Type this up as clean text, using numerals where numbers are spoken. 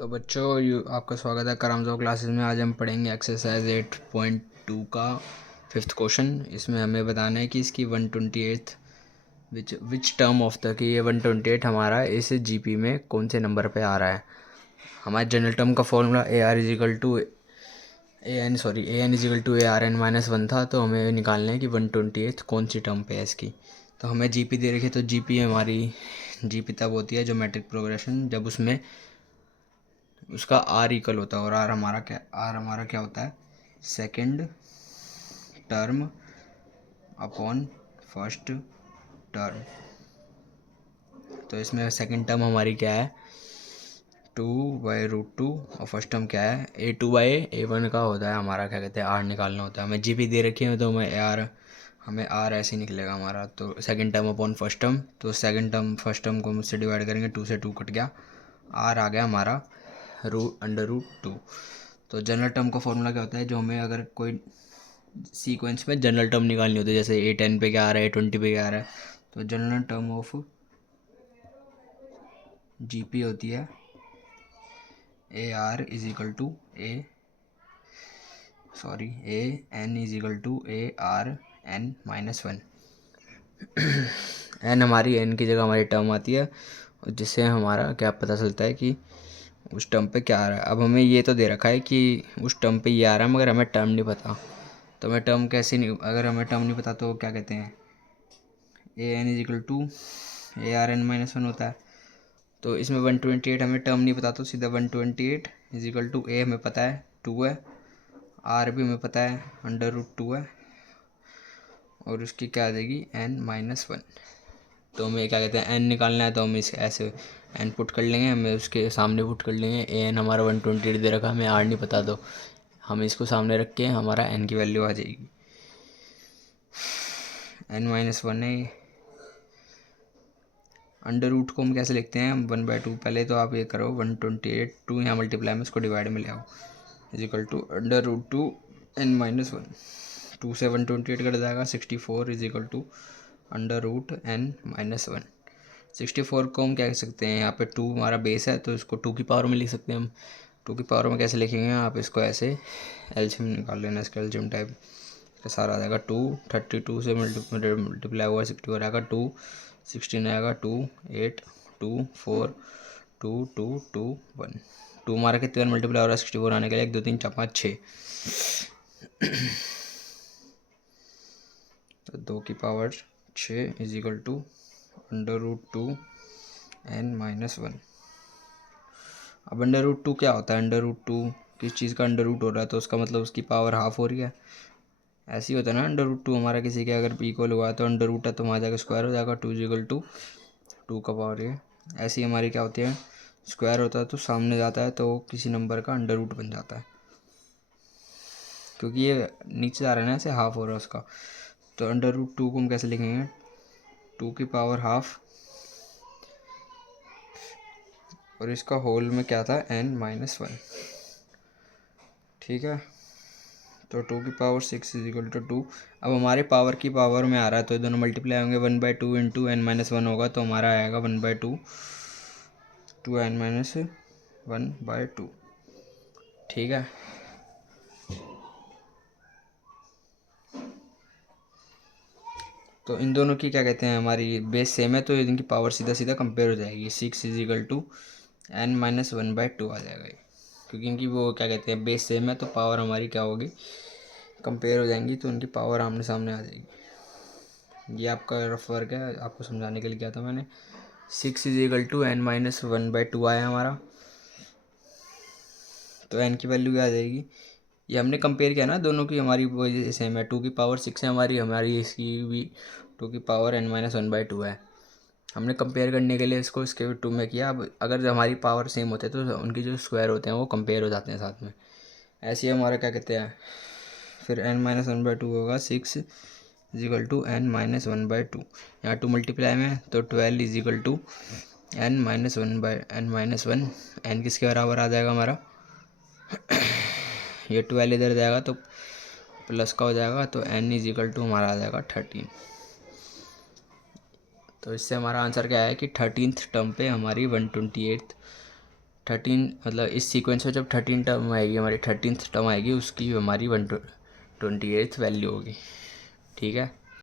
तो बच्चों आपका स्वागत है करामजो क्लासेस में। आज हम पढ़ेंगे एक्सरसाइज 8.2 का 5th क्वेश्चन। इसमें हमें बताना है कि इसकी 128 विच टर्म ऑफ द कि ये 128 हमारा इस जीपी में कौन से नंबर पे आ रहा है। हमारे जनरल टर्म का formula A N equal to A R N -1 था, तो हमें निकालना है कि 128 कौन सी टर्म पे है इसकी। तो हमें जीपी दे रखी है, तो जीपी हमारी जीपी तब होती है ज्योमेट्रिक प्रोग्रेशन जब उसमें उसका आर इक्वल होता है। और आर हमारा क्या होता है, second term upon first term. तो इसमें सेकंड टर्म हमारी क्या है, 2/√2 और फर्स्ट टर्म क्या है, A2/A1 का होता है हमारा, क्या कहते हैं, आर निकालना होता है। हमें जीपी दे रखी है तो हमें आर ऐसे ही निकलेगा हमारा। तो second term upon first term, तो सेकंड टर्म फर्स्ट टर्म को मुझसे डिवाइड करेंगे, 2 से 2 कट गया, आर आ गया हमारा √2। तो जनरल टर्म का फॉर्मूला क्या होता है, जो हमें अगर कोई सीक्वेंस में जनरल टर्म निकालनी होती है, जैसे A10 पे क्या आ रहा है, A20 पे क्या आ रहा है, तो जनरल टर्म ऑफ जीपी होती है AN = ARn-1। एन हमारी एन की जगह हमारी टर्म आती है, और जिससे हमारा क्या पता चलता है कि उस टर्म पे क्या आ रहा है। अब हमें ये तो दे रखा है कि उस टर्म पे ये आ रहा है, मगर हमें टर्म नहीं पता। तो हमें टर्म कैसे नहीं, अगर हमें टर्म नहीं पता तो क्या कहते हैं, AN = ARn-1 होता है। तो इसमें 128 हमें टर्म नहीं पता, तो सीधा 128 = A हमें पता है 2 है, आर भी हमें पता है √2 है, और उसकी क्या आ जाएगी n-1। तो हमें क्या कहते हैं एन निकालना है, तो हम इस ऐसे एन पुट कर लेंगे, हमें उसके सामने पुट कर लेंगे। एन हमारा 128 दे रखा, हमें आर नहीं पता, तो हम इसको सामने रख के हमारा एन की वैल्यू आ जाएगी n-1 है। √2 को हम कैसे लिखते हैं, 1/2। पहले तो आप ये करो 128 2 यहाँ मल्टीप्लाई में इसको डिवाइड में ले आओ, = √2 n-1। 2 से 128 कट जाएगा, 64 = √n-1। 64 को हम क्या कह सकते हैं, यहाँ पे 2 हमारा बेस है, तो इसको 2 की पावर में लिख सकते हैं हम। 2 की पावर में कैसे लिखेंगे, आप इसको ऐसे एलसीएम निकाल लेना, इसका एलसीएम टाइप का सारा आ जाएगा 2। 32 से मल्टीप्लाई हुआ 64 आएगा, 2 16 आएगा, 2 8 2 4 2 2 2 1। 2 हमारा कितने बार मल्टीप्लाई हो रहा है 64 आने के लिए, 1 2 3 4 5 6। तो 2 की पावर 6 = √2 n-1। अब √2 क्या होता है, √2 किस चीज़ का अंडर रूट हो रहा है, तो उसका मतलब उसकी पावर हाफ हो रही है। ऐसे ही होता है ना, √2 हमारा किसी के अगर इक्वल हुआ है तो अंडर रूट है, तो वहाँ जाकर स्क्वायर हो जाएगा, 2 = 2 का पावर ये। ऐसी हमारी क्या होती है, स्क्वायर होता है तो सामने जाता है, तो किसी नंबर का अंडर रूट बन जाता है, क्योंकि ये नीचे जा रहा है ना, ऐसे हाफ हो रहा है उसका। तो √2 को हम कैसे लिखेंगे, 2 की पावर हाफ, और इसका होल में क्या था n-1। ठीक है, तो 2 की पावर 6 = 2। अब हमारे पावर की पावर में आ रहा है, तो दोनों मल्टीप्लाई होंगे, 1/2 × n-1 होगा, तो हमारा आएगा 1/2 2 n-1/2। ठीक है, तो इन दोनों की क्या कहते हैं, हमारी बेस सेम है, तो इनकी पावर सीधा सीधा कंपेयर हो जाएगी, 6 = n-1/2 आ जाएगा ये, क्योंकि इनकी वो क्या कहते हैं बेस सेम है, तो पावर हमारी क्या होगी, कंपेयर हो जाएंगी, तो उनकी पावर आमने सामने आ जाएगी। ये आपका रफ वर्क है, आपको समझाने के लिए किया था मैंने। 6 = n-1/2 आया हमारा, तो n की वैल्यू क्या आ जाएगी, ये हमने कंपेयर किया ना दोनों की, हमारी वो सेम है, 2 की पावर 6 है हमारी इसकी भी 2 की पावर n-1/2 है। हमने कंपेयर करने के लिए इसको इसके 2 में किया। अब अगर हमारी पावर सेम होते हैं तो उनकी जो स्क्वायर होते हैं वो कंपेयर हो जाते हैं साथ में। ऐसे ही हमारा क्या कहते हैं, फिर n-1/2 होगा, 6 = n-1/2। यहाँ 2 मल्टीप्लाई में, तो 12 = n-1 n किसके बराबर आ जाएगा हमारा, ये 12 इधर जाएगा तो प्लस का हो जाएगा, तो n = हमारा आ जाएगा 13। तो इससे हमारा आंसर क्या है कि 13th टर्म पे हमारी 128 13 मतलब इस सीक्वेंस में जब 13 टर्म आएगी, हमारी 13th टर्म आएगी, उसकी हमारी 128th वैल्यू होगी। ठीक है,